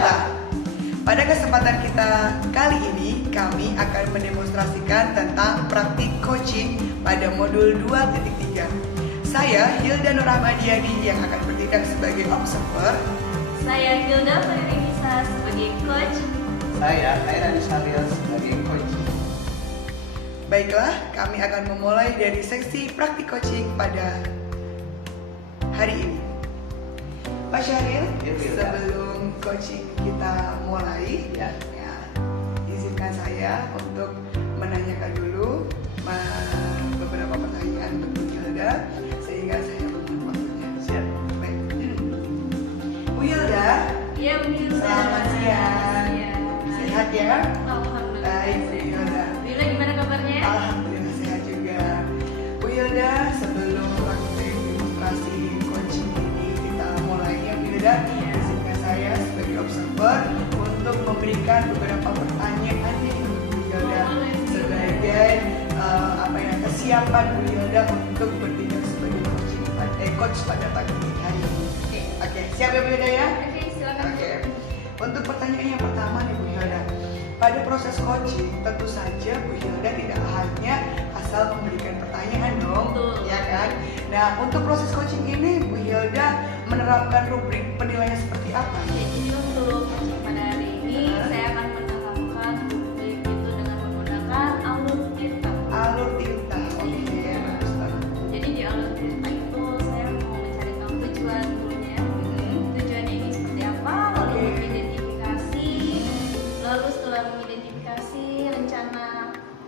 Nah, pada kesempatan kita kali ini, kami akan mendemonstrasikan tentang praktik coaching pada modul 2.3. Saya Hilda Nur Ahmadiani yang akan bertindak sebagai observer. Saya Hilda Ferdinisa sebagai coach. Saya Khairan Syariel sebagai coach. Baiklah, kami akan memulai dari seksi praktik coaching pada hari ini. Pak Syahril, sebelum coaching kita mulai, ya, izinkan saya untuk menanyakan dulu beberapa pertanyaan untuk Bu Hilda, sehingga saya mohon waktunya. Siap. Baik. Bu Hilda, Ya, Bu Hilda. selamat siang. Ya. Sehat ya? Alhamdulillah. Baik, Bu Hilda. Bu Hilda gimana kabarnya? Alhamdulillah sehat juga. Bu Hilda, sebelum praktik demonstrasi coaching ini kita mulai ya Bu Hilda, izinkan saya sebagai observer untuk memberikan beberapa pertanyaan nih untuk Bu Hilda sebagai kesiapan Bu Hilda untuk bertindak sebagai coach pada pagi hari ini. Oke, siap ya Bu Hilda ya? Oke, silakan. Oke. Untuk pertanyaan yang pertama nih Bu Hilda, pada proses coaching tentu saja Bu Hilda tidak hanya asal memberikan pertanyaan dong, Betul. ya kan? Nah, untuk proses coaching ini Bu Hilda menerapkan rubrik penilaian seperti apa? Jadi untuk coaching pada hari ini saya akan menerapkan rubrik itu dengan menggunakan alur cerita. Alur tinta, oke, bagus banget. Jadi di alur cerita itu saya mau mencari tahu tujuan dulunya. Tujuannya ini seperti apa? Lalu Oke. mengidentifikasi. Lalu setelah mengidentifikasi rencana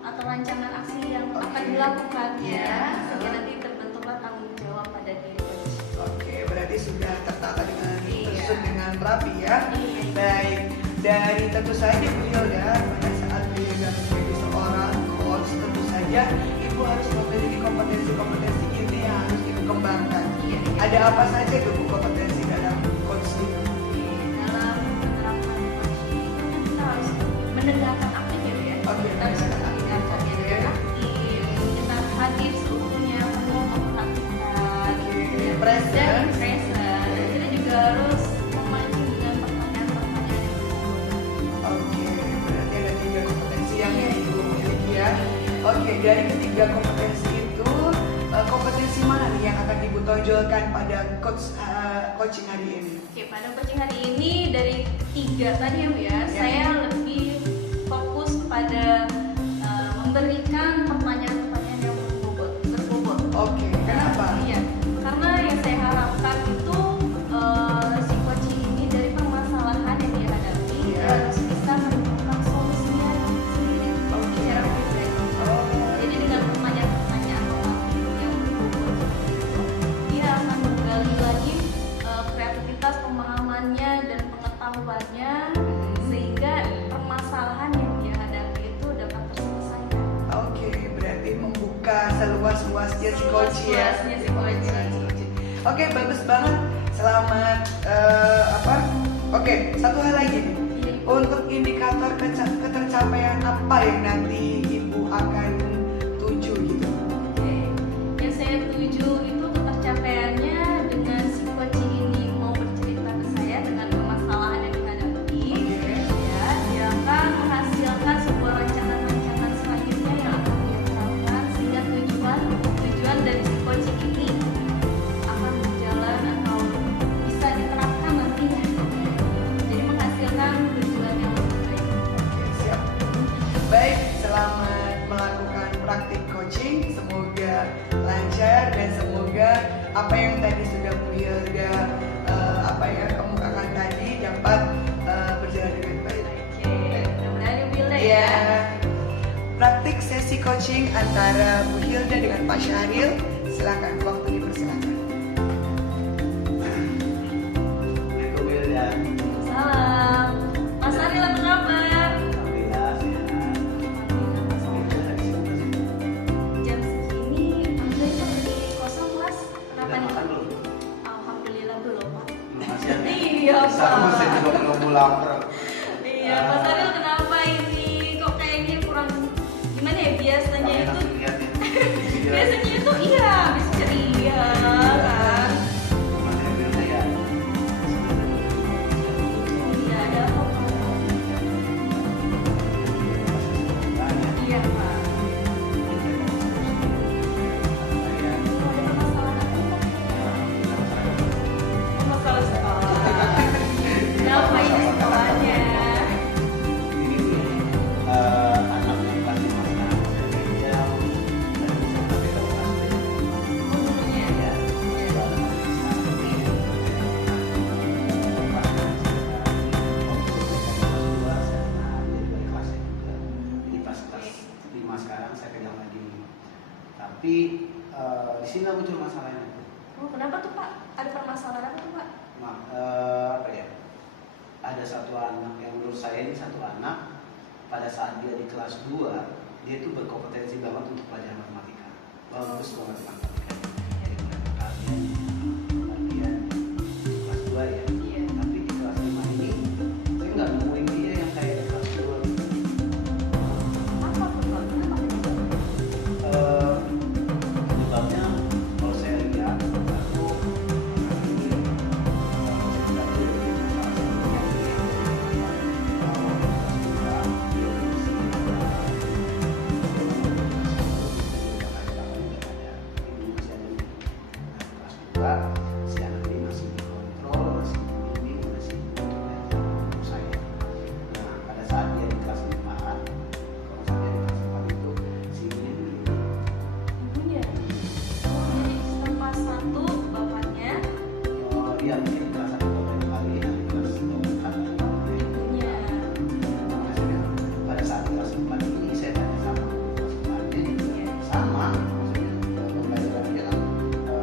atau rancangan aksi yang akan Oke. dilakukan Iya. ya, sehingga nanti terbentuklah tanggung jawab pada diri coach. Oke, berarti sudah tertata dengan Iya. tersusun dengan rapi ya. Iya. Baik, dari tentu saja Bu Hilda pada saat Bu Hilda menjadi seorang coach, tentu saja Ibu harus memiliki kompetensi-kompetensi inti yang harus Ibu kembangkan. Iya. Ada apa saja itu Bu kompetensi dalam coach itu? Dalam menerapkan coaching itu kan kita harus mendengarkan aktif ya. Oke, Kita harus mendengarkan mendengarkan aktif. dengan aktif. Kita hadir seutuhnya penuh memperhatikan. Oke, Dan present. present. Kita juga harus memancing dengan pertanyaan-pertanyaan yang berbobot. Oke, berarti ada 3 kompetensi yang Iya. Ibu miliki ya. Oke, dari ketiga kompetensi itu, kompetensi mana nih yang akan Ibu tonjolkan pada coaching hari ini? Oke, pada coaching hari ini dari 3 tadi ya Bu ya, saya lebih fokus pada memberikan pertanyaan-pertanyaan yang berbobot. Oke, kenapa? Iya, karena yang saya harapkan itu si coaching ini dari permasalahan yang dihadapi Iya. harus bisa menemukan solusinya sendiri Oke. secara pribadi. Oh, Jadi dengan pertanyaan-pertanyaan yang berbobot seperti itu, dia akan menggali lagi kreativitas pemahamannya dan pengetahuannya sehingga permasalahan yang dia hadapi itu dapat terselesaikan. oke, berarti membuka seluas-luasnya si coach ya. Seluas-luasnya si coach. Oke, bagus banget. Selamat Oke, satu hal lagi nih. Untuk indikator ketercapaian apa yang nanti Ibu akan tuju gitu? Oke. Yang saya tuju itu ketercapaiannya dengan si coaching ini mau bercerita ke saya dengan permasalahan yang dihadapi. Oke. Ya, dia akan menghasilkan sebuah rancangan-rancangan selanjutnya yang akan dia terapkan sehingga tujuan dari si coaching ini akan berjalan atau bisa diterapkan nantinya. Jadi menghasilkan tujuan yang lebih baik. Oke, siap. Baik, selamat melakukan praktik coaching. Semoga lancar dan semoga apa yang tadi sudah Bu Hilda kemukakan tadi dapat berjalan dengan baik. Oke, mudah-mudahan ya Bu Hilda ya. Ya, praktik sesi coaching antara Bu Hilda dengan Pak Syahril. Silakan, waktu dipersilakan. Assalamualaikum Hilda. Salam. Mas Ariel apa kabar? Alhamdulillah sehat. Jam segini ambilnya lagi kosong Mas. Kenapa Udah nih? makan belum? Alhamdulillah belum Pak. Belum masih ada. Iya Sama saya Pak. juga belum lapar. Iya Mas Ariel kenapa ini kok kayaknya kurang gimana ya biasanya Kami itu nanti lihat ya. Di video. biasanya itu iya bisa ceria kan. Gimana ya Hilda ya? Iya ada Oh, kenapa tuh Pak? Ada permasalahan apa tuh Pak? Apa ya? Ada satu anak yang menurut saya ini satu anak pada saat dia di kelas 2 dia itu berkompetensi banget untuk pelajaran matematika. Bagus banget matematika. Jadi kalian kelas 2 ya. Iya. Tapi di kelas 5 ini saya nggak nemuin dia yang kayak di kelas 2. Apa tuh Pak? Kenapa tuh Pak? Penyebabnya kalau saya lihat satu ini si anak ini masih dikontrol, masih dibimbing, masih untuk saya. Nah, pada saat dia di kelas 5, kalau saya di kelas 4 itu si ini Ibunya. Oh, jadi tempat satu bapaknya, dia mungkin di kelas 1 beberapa kali, nanti kelas 2 kali. ibunya. Maksudnya pada saat kelas 4 ini saya tanya sama kelas 4 ini sama, maksudnya pembelajaran dia kan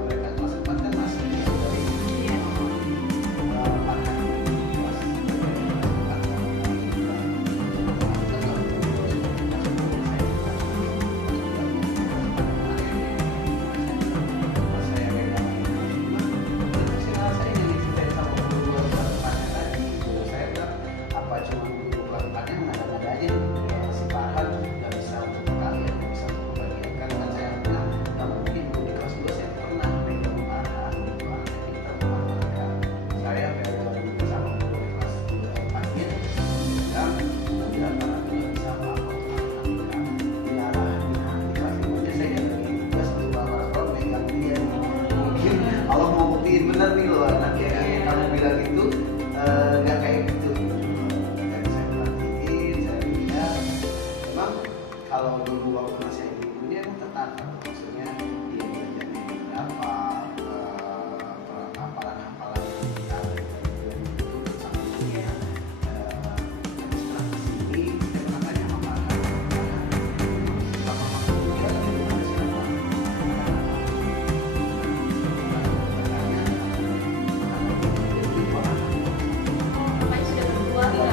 mereka kelas 4 kan masih dari Iya. pakan kelas 4 Allah mau buktiin bener nih loh anak yang kamu bilang itu nggak kayak gitu. Dan saya perhatiin, saya lihat memang kalau dulu waktu masih ibu dia emang tertata, maksudnya dia belajarnya berapa hafalan yang kita itu sampai dia setelah kesini saya pernah tanya sama kakak sama mama dia lagi di mana siapa Oh, bapaknya sudah berkeluarga.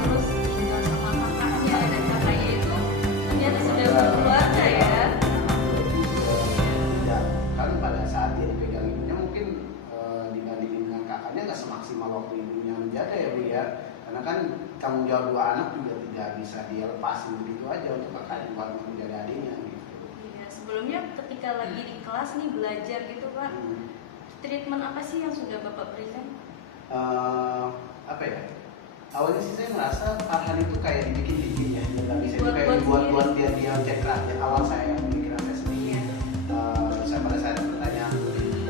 Terus tinggal sama kakaknya dan kakaknya itu ternyata sudah berkeluarga ya. Ya, kan pada saat dia dipegang ibunya mungkin dibandingin dengan kakaknya nggak semaksimal waktu ibunya menjaga ya Bu ya. Karena kan tanggung jawab dua anak juga tidak bisa dia lepasin begitu aja untuk kakaknya buat menjaga adiknya gitu. Iya, sebelumnya ketika lagi di kelas nih belajar gitu Pak, treatment apa sih yang sudah Bapak berikan? Apa ya? Awalnya sih saya merasa Farhan itu kayak dibikin-bikin ya, dia nggak bisa itu kayak Dibuat-buat dibuat dia cek kerja. Awal saya pemikiran saya sendiri. Saya pada saat pertanyaan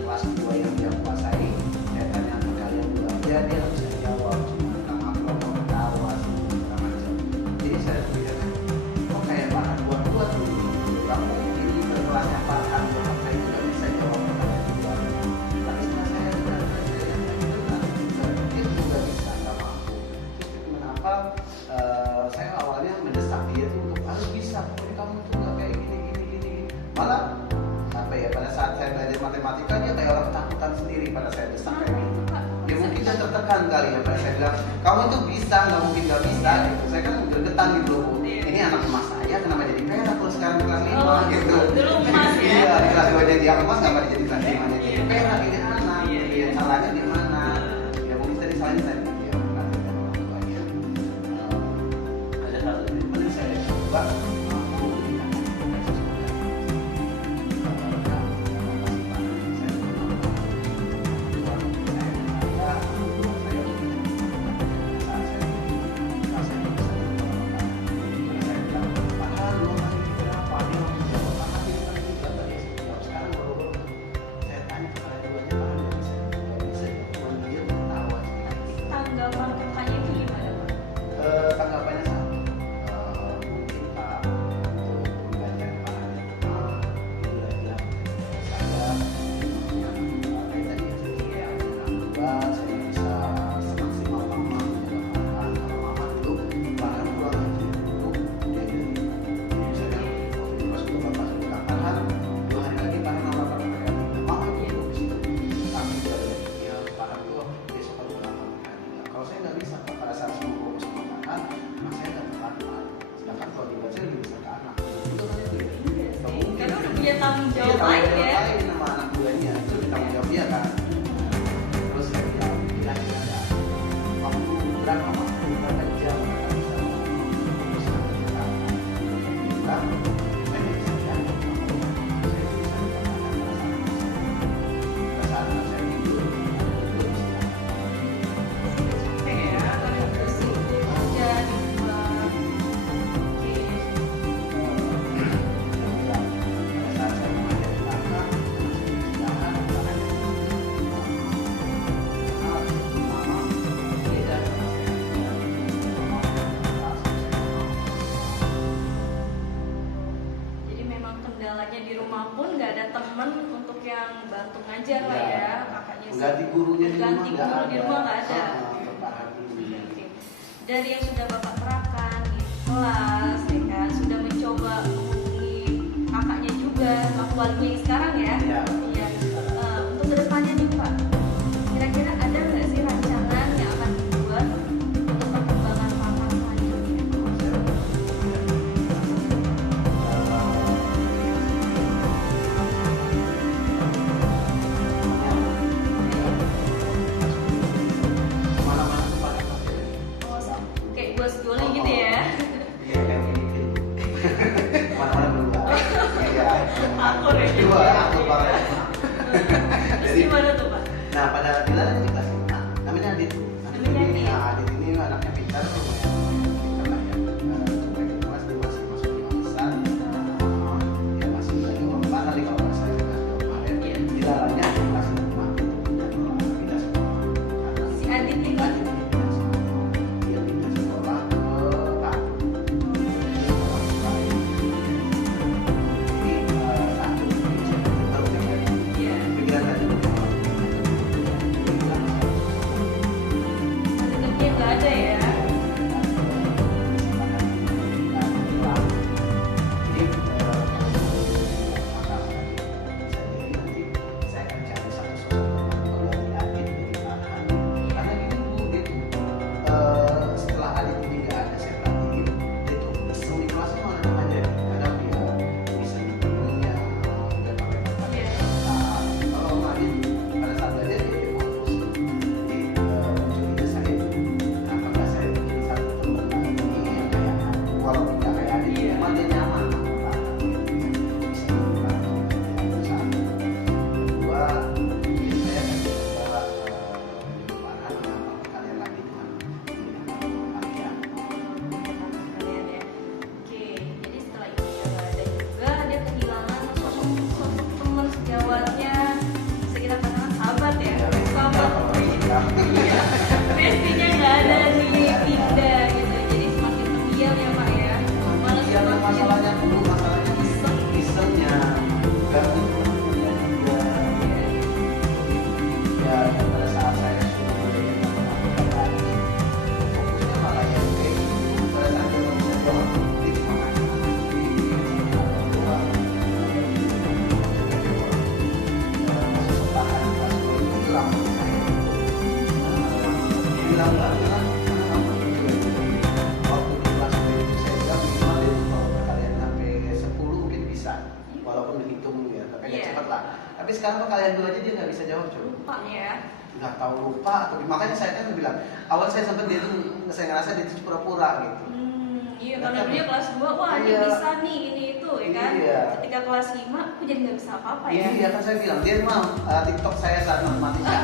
kelas 2 yang dia kuasai, saya tanya ke kalian dua, dia nggak bisa jawab, cuma minta maaf kalau ketawa segala macam. Jadi saya pikirkan, kok kayak Farhan buat kamu ini berkelasnya Farhan, saya itu nggak bisa jawab pertanyaan dua. Tapi setelah saya dengar dia juga bisa nggak mampu. Terus kenapa saya awalnya mendesak dia tuh untuk harus bisa, pokoknya kamu tuh nggak kayak gini. Malah apa ya, pada saat saya belajar matematika dia kayak orang ketakutan sendiri pada saya desak kayak gitu. Ya mungkin dia tertekan kali ya pada saya bilang kamu tuh bisa, nggak mungkin nggak bisa gitu. Saya kan gergetan gitu loh, Bu. Ini anak emas saya kenapa jadi perak kalau sekarang di kelas 5 gitu. Dulu emas ya. Iya, di kelas 2 jadi emas nggak jadi kelas 5 jadi perak ini anak. Iya. Salahnya di mana? Ya mungkin tadi salahnya tadi dia nanti dari orang tuanya. Ada satu treatment yang saya coba mampu memberikan saya tanya kepada keduanya, tanggung jawab lain ya. lain sama anak buahnya itu tanggung jawab dia kan. Terus saya bilang ada kamu berapa waktu berapa jam kita bisa fokus ke kita. Bilang saya bisa jalan, saya bisa melakukan perasaan saya tidur. Capek ya, karena bersih kerja di luar. Oke. Jadi memang kendalanya di rumah pun nggak ada temen untuk yang bantu ngajar lah ya, kakaknya. Ganti gurunya di rumah Ganti guru di rumah nggak ada. Oke. Dari yang sudah Bapak terapkan di kelas, ya kan, sudah mencoba menghubungi kakaknya juga, Pak Walgu yang sekarang ya. Iya. Iya. Untuk kedepannya nih Pak, kira-kira ada nggak sih rancangan yang akan dibuat untuk perkembangan Papa selanjutnya? Oh, kayak gue sekolah gitu ya. Akur ya. Terus Jadi, gimana tuh Pak? nah pada Dilan di kelas 5, namanya Adit. Namanya Adit. Nah, Adit ini anaknya pintar, lumayan pintar lah ya. Sampai ke kelas dia masih masuk 5 besar. Dia masih belajar lomba kali kalau nggak salah kelas 2 kemarin. Iya. Dilannya di kelas 5 pindah sekolah. Karena Si Adit ini Adit ini pindah sekolah. Dia pindah sekolah ke Palu. Dia sekolah lain. Jadi satu baru yang Iya. pikiran tadi. Tetapnya nggak ada ya. Setelah Adit ini nggak ada, saya perhatiin dia tuh iseng di kelas itu mana namanya, kadang dia bisa punya dan pakai kalau Adit pada saat belajar dia fokus, jadi muncul ide saya, apakah saya bikin satu teman lagi yang kayak walaupun nggak kayak Adit, cuma dia nyaman bisa terus satu, kedua ini saya akan coba gimana kalian lagi dengan kalian. Kalian ya. Oke, jadi setelah itu nggak ada juga, dia kehilangan sosok teman sejawatnya. Bisa kita katakan sahabat ya. Sahabat. Iya. Bestinya nggak ada nih, pindah gitu. Jadi semakin pendiam ya Pak ya. Malah Iya, semakin masalahnya dulu masalahnya isengnya ganggu teman-temannya juga. Ya pada saat saya suruh fokusnya malah yang kayak gitu. Pada saat dia mau jawab dia cuma kasih masuk sepahan kelas 2 itu hilang menurut saya. Hilang banget kan karena kamu juga waktu di kelas 2 itu saya bilang minimal itu kalau kalian sampai 10 mungkin bisa walaupun dihitung ya tapi agak Iya. cepat lah. Tapi sekarang kalian dua aja dia nggak bisa jawab coba. lupa ya. Nggak tahu lupa atau makanya saya kan bilang awal saya sempat dia tuh saya ngerasa dia tuh pura-pura gitu. Iya, karena dia kelas 2, wah dia Iya. bisa nih ini itu ya kan. Iya. Ketika kelas 5, aku jadi nggak bisa apa-apa ya. Iya kan saya bilang dia mah TikTok saya saat matematika.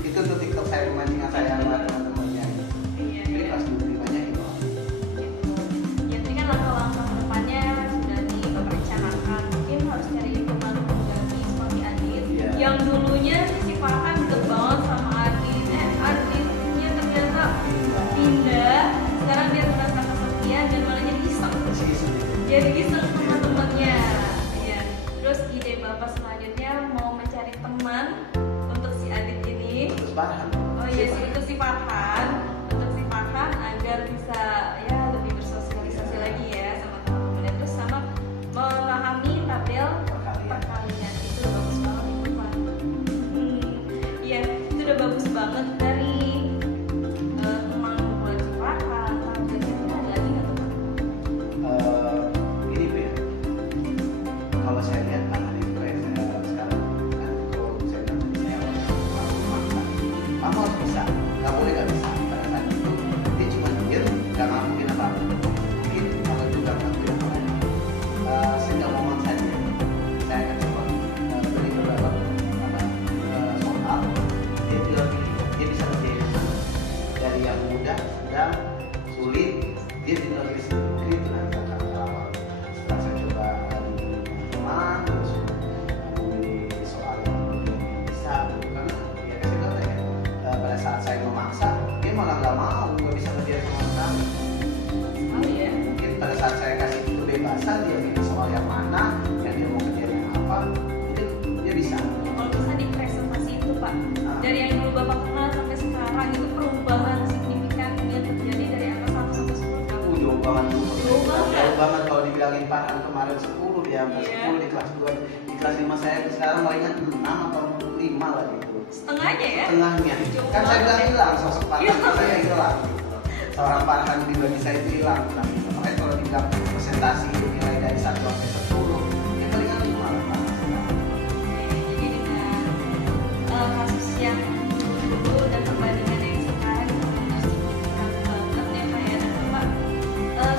Itu tuh TikTok saya pemancingan saya sama teman-temannya. Iya, Jadi iya. kelas 2-5-nya itu. Gitu. Ya ini kan langkah-langkah kedepannya sudah nih Bapak rencanakan. Mungkin harus cari lingkungan pengganti seperti Adit. Iya. Yang dulunya si Farhan deket banget sama Adit. Aditnya ternyata pindah. Sekarang dia merasa kesepian dan malah jadi iseng. Jadi iseng sama temennya. Iya. Terus ide Bapak selanjutnya mau mencari teman untuk si Adit ini. Terus Farhan. Oh iya sih, untuk si Farhan agar bisa ya lebih bersosialisasi lagi ya sama kelas 2 di kelas 5 saya sekarang palingan 6 atau 5 lah gitu. Setengahnya ya? Setengahnya. Kan saya bilang hilang, sosok Iya. Farhan saya hilang gitu. Seorang Farhan pribadi saya itu hilang. Nah, gitu. Makanya kalau dibilang presentasi nilai dari 1 sampai 10, ya palingan 5 lah. Jadi dengan kasus yang dulu dan perbandingan yang sekarang itu signifikan banget ya Pak ya. Dan Bapak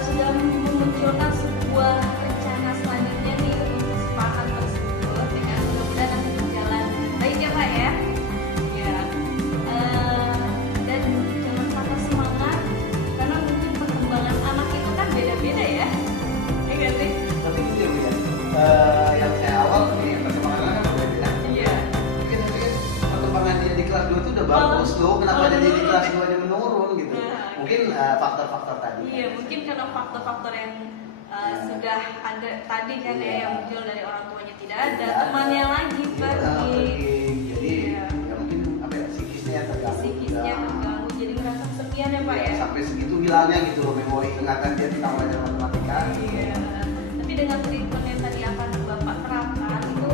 sudah memunculkan sebuah rencana selanjutnya nih untuk sepakat tersebut dengan mudah-mudahan nanti berjalan dengan baik ya Pak ya. Ya, dan jangan patah semangat karena mungkin perkembangan anak itu kan beda-beda ya. Ya kan sih? Tapi itu ya, Bu, ya. Yang saya awal nih perkembangan kan berbeda. Iya. Mungkin perkembangan dia di kelas 2 itu udah bagus loh, kenapa dia di kelas 2 nya menurun gitu. Nah. Mungkin faktor-faktor tadi. Iya, mungkin karena faktor-faktor yang sudah ada tadi kan ya, yang muncul dari orang tuanya tidak ada, temannya lagi pergi, Jadi Iya. ya mungkin apa ya, psikisnya terganggu. psikisnya juga. terganggu, jadi merasa kesepian ya Pak Ya, ya. sampai segitu hilangnya gitu loh memori ingatan dia tentang belajar matematika. Iya. Tapi dengan treatment yang tadi akan Bapak terapkan itu,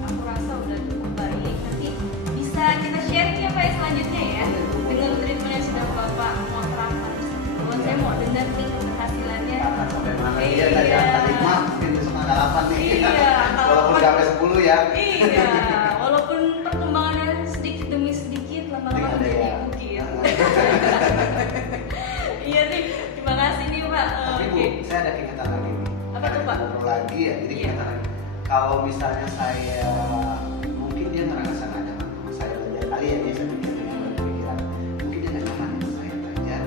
aku rasa udah cukup baik. Nanti bisa kita sharing ya Pak ya selanjutnya ya, dengan treatment yang sudah Bapak mau terapkan tersebut. Saya mau dengar nih keberhasilannya. Akan sampai mana dia Iya. dari angka 5 mungkin besok angka 8 nih. Iya, angka Walaupun 8. sampai 10 ya. Iya, walaupun perkembangannya sedikit demi sedikit lama-lama Ada menjadi ya. bukit. Iya nih, terima kasih nih Pak. Tapi Bu, Oke. saya ada keingetan lagi nih. Apa tuh, Pak? Ngobrol lagi ya, jadi Iya. keingetan lagi. Kalau misalnya saya mungkin dia ngerasa nggak nyaman sama saya belajar kali ya, dia saya pikir pikiran mungkin dia nggak nyaman sama saya belajar.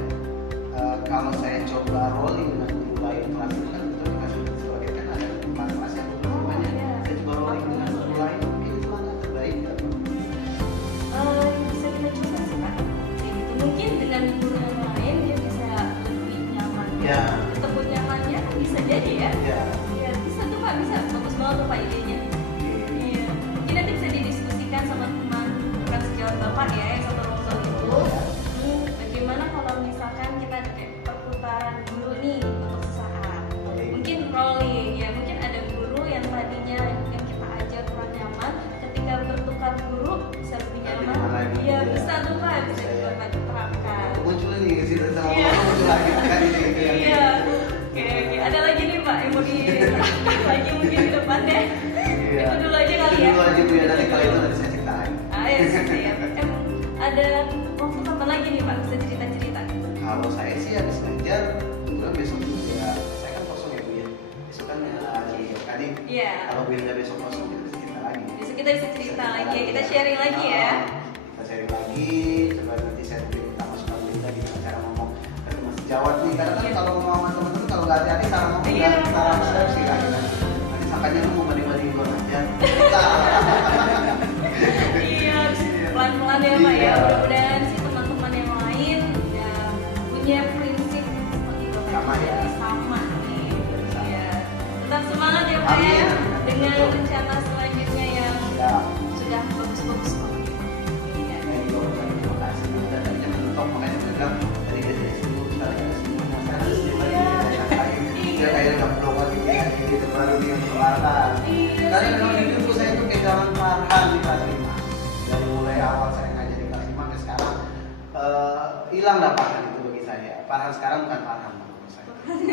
Kalau saya coba rolling dengan guru lain kelas itu kan betul dikasih sebagai kan ada 4 kelas yang semuanya. iya. Saya coba rolling dengan guru lain mungkin itu langkah terbaik kan? Bisa kita coba sih Pak. Kayak gitu. Mungkin dengan guru yang lain dia bisa lebih nyaman. Ya. Ketemu nyamannya kan bisa jadi ya. Ya. Iya, bisa tuh Pak, bisa. Bagus banget tuh Pak idenya. Iya. Mungkin nanti bisa didiskusikan sama teman bukan sejauh Bapak ya yang satu ruang itu. Bagaimana kalau misalkan kita ada kayak perputaran guru nih untuk sesaat? Mungkin rolling ya, mungkin ada guru yang tadinya yang kita ajar kurang nyaman, ketika bertukar guru bisa lebih Lebih nyaman. nyaman lagi, Iya, ya. bisa tuh Pak, bisa Bisa, ya. Bapak terapkan. Muncul nih ke situ sama Iya. orang muncul lagi kan ini gitu ya. Iya. Oke, ada lagi nih Pak yang mau diterapkan lagi mungkin di depannya. Iya. Itu dulu aja kali ya. Itu aja Bu ya, nanti kalau itu nanti saya ceritain. Ah ya, siap. Ada waktu kapan lagi nih Pak bisa cerita-cerita? Kalau saya sih habis ngajar, kebetulan besok juga saya kan kosong ya Bu ya. Besok kan ada tadi. Iya. Kalau Bu Hilda besok kosong kita bisa cerita lagi. Besok kita bisa cerita lagi ya, kita sharing lagi ya. Kita sharing lagi, coba nanti saya minta masukan Bu Hilda gimana cara ngomong ke teman sejawat nih. Karena kan Iya. kalau ngomong sama teman-teman kalau nggak hati-hati cara ngomong Iya. nggak cara persepsi kan. Nanti sangkanya lu mau mandi-mandi gue aja. Iya, pelan-pelan ya Pak ya. Iya. Mudah-mudahan sih teman-teman yang lain ya punya prinsip seperti Bapak Sama ya. jadi sama nih. Sama. Iya. Tetap semangat ya Pak ya Amin. dengan Betul. rencana selanjutnya yang Ya. sudah bagus-bagus kok. Iya. Saya juga ucapkan terima kasih udah tadinya mentok makanya saya bilang tadi dia dari situ sekarang dari situ nah saya harus dia lagi Iya. saya lain Iya. dia kayak udah belum lagi kayak gitu baru dia mengeluarkan Iya karena sih. memang hidupku saya itu pegangan Farhan di kelas 5 dari mulai awal saya ngajar di kelas 5 sampai sekarang hilang dah Farhan itu bagi saya. Farhan sekarang bukan Farhan menurut saya.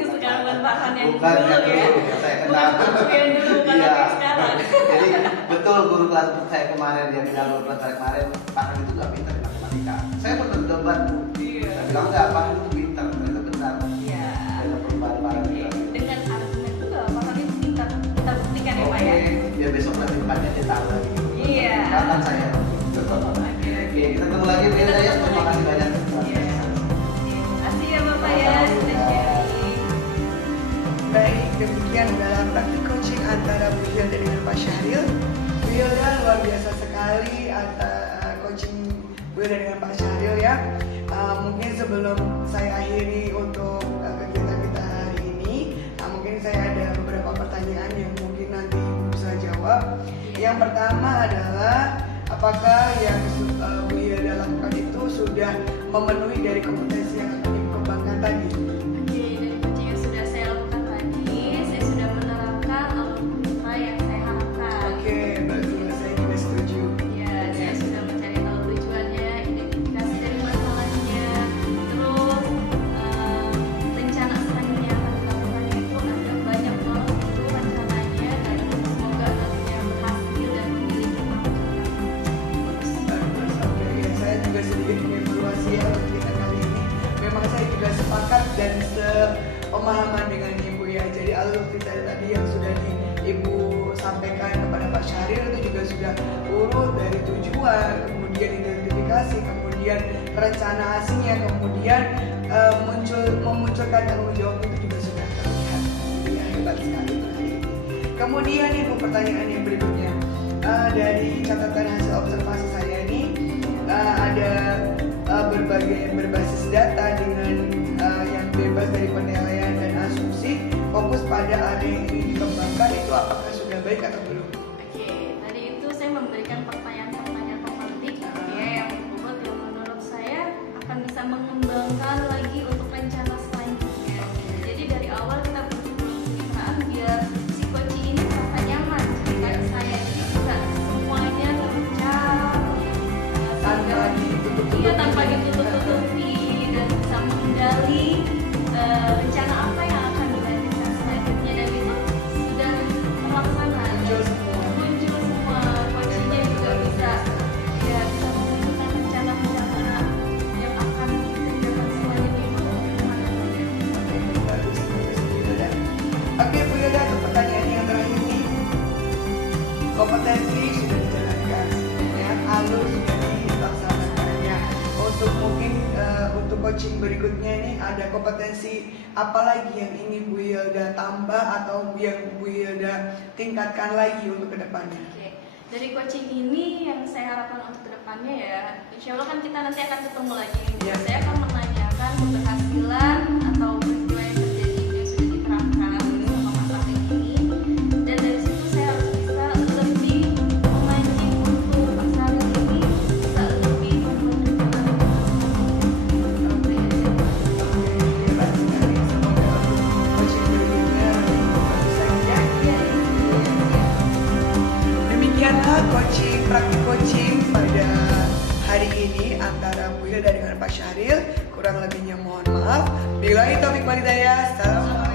Sekarang bukan Farhan yang Bukan dulu yang ya. dulu, yang saya kenal. Bukan guru yang dulu, bukan Iya. yang sekarang. Jadi betul guru kelas saya kemarin dia bilang guru kelas saya kemarin Farhan itu nggak pintar di matematika. Saya pernah debat Bu. Iya. Saya bilang nggak Farhan itu pintar, itu benar. Iya. Ada perubahan Farhan Oke. juga. Dengan argumen juga Farhan itu pintar. Kita buktikan ya Pak Oke, ya. dia besok berarti depannya dia tahu lagi. Iya. Katakan saya. Oke, kita ketemu lagi Bu Hilda ya. Terima kasih banyak. Iya. Terima kasih ya Bapak ya sudah sharing. Baik, demikian dalam praktik coaching antara Bu Hilda dengan Pak Syahril. Bu Hilda luar biasa sekali antara coaching Bu Hilda dengan Pak Syahril ya. Mungkin sebelum saya akhiri untuk kegiatan kita hari ini, mungkin saya ada beberapa pertanyaan yang mungkin nanti Ibu bisa jawab. Yang pertama adalah apakah yang Bu Hilda lakukan itu sudah memenuhi dari kompetensi yang akan dikembangkan tadi? Oke, dari coaching yang sudah saya lakukan tadi, saya sudah menerapkan alur yang saya sampaikan kepada Pak Syahril itu juga sudah urut dari tujuan, kemudian identifikasi, kemudian rencana hasilnya, kemudian memunculkan tanggung jawab itu juga sudah terlihat. Ya, hebat sekali untuk hari ini. Kemudian Ibu, pertanyaan yang berikutnya, dari catatan hasil observasi saya ini ada berbasis data dengan yang bebas dari penilaian dan asumsi, fokus pada area yang ingin dikembangkan, itu apakah sudah baik atau belum? Oke, tadi itu saya memberikan pertanyaan-pertanyaan pemantik ya, yang berbobot yang menurut saya akan bisa mengembangkan lagi untuk rencana selanjutnya. Jadi dari awal kita berusaha biar si koci ini merasa nyaman jika saya ini bisa semuanya lancar, Tanpa ditutup-tutupi. iya, tanpa ditutup-tutupi dan bisa mengendali rencana apa yang akan dilanjutkan selanjutnya, dan itu sudah terlaksana. Muncul semua coachingnya juga bisa memunculkan rencana-rencana yang akan dikerjakan selanjutnya itu kemana saja. Bagus, Bu Hilda. Oke, Bu Hilda, untuk pertanyaan yang terakhir nih, kompetensi sudah dijalankan, ya, alur sudah dilaksanakannya. Untuk mungkin untuk coaching berikutnya ini ada kompetensi apa lagi yang ingin Bu Hilda tambah atau yang Bu Hilda tingkatkan lagi untuk kedepannya? Oke, dari coaching ini yang saya harapkan untuk kedepannya ya, insya Allah kan kita nanti akan ketemu lagi. Ya. Saya akan menanyakan keberhasilan atau peristiwa yang terjadi yang sudah diterapkan sama Mas Afif ini, dan dari situ saya harus bisa lebih memancing untuk Mas Afif ini bisa lebih memberikan Hebat sekali, semoga untuk coaching berikutnya lebih bagus lagi ya. Demikianlah praktik coaching pada hari ini antara Bu Hilda dengan Pak Syahril. Kurang lebihnya mohon maaf. Billahi taufiq wal hidayah. Assalamualaikum.